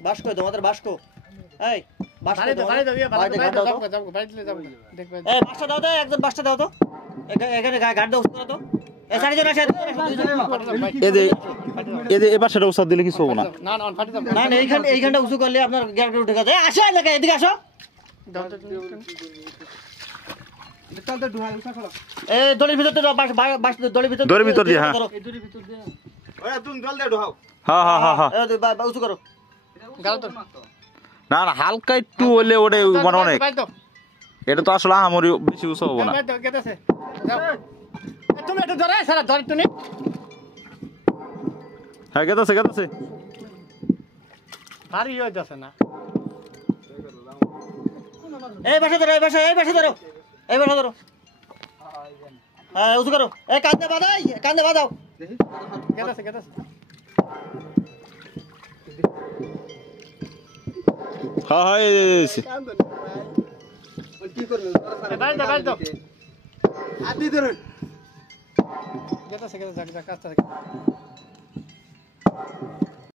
বাস্কো তোমাদের বাস্কো এই বাস্কো বাড়ি দাও বাড়ি দাও যাও বাড়ি দেখবে এই বাসটা দাও তো একজন বাসটা দাও তো এখানে গাড় দাও করো তো এই চারজন আসে এদের এবার সেটা উৎসাহ দিলে কিছু হবে না। না না ফাটি দাও না এইখানটা উঁচু করলে আপনার গাড়ি উঠে গেছে আসো এলাকা এদিকে আসো এই দড়ির ভিতর তো বাস দড়ির ভিতর দিয়ে হ্যাঁ এই দড়ির ভিতর দিয়ে ওরে তুমি জল দে ঢোকাও হ্যাঁ হ্যাঁ হ্যাঁ হ্যাঁ এই উঁচু করো গাল তো না না হালকা একটু হলে ওটা মানে অনেক বাড়ি দাও এটা তো আসলে আমার বেশি উৎসাহ হবো না। বাড়ি দাও কেটেছে যাও তুমি একটু ধরে সারা ধরে তুমি হ্যাঁ গেছে ভারী হয়ে যাচ্ছে না এই বাসা ধরো এই বাসা ধরো হ্যাঁ উঁচু করো এই কান্দে বাঁধাও কেটেছে হ্যাঁ হ্যাঁ কি করবে বাড়ি দাও আদি ধরে কেটেছে কাজটা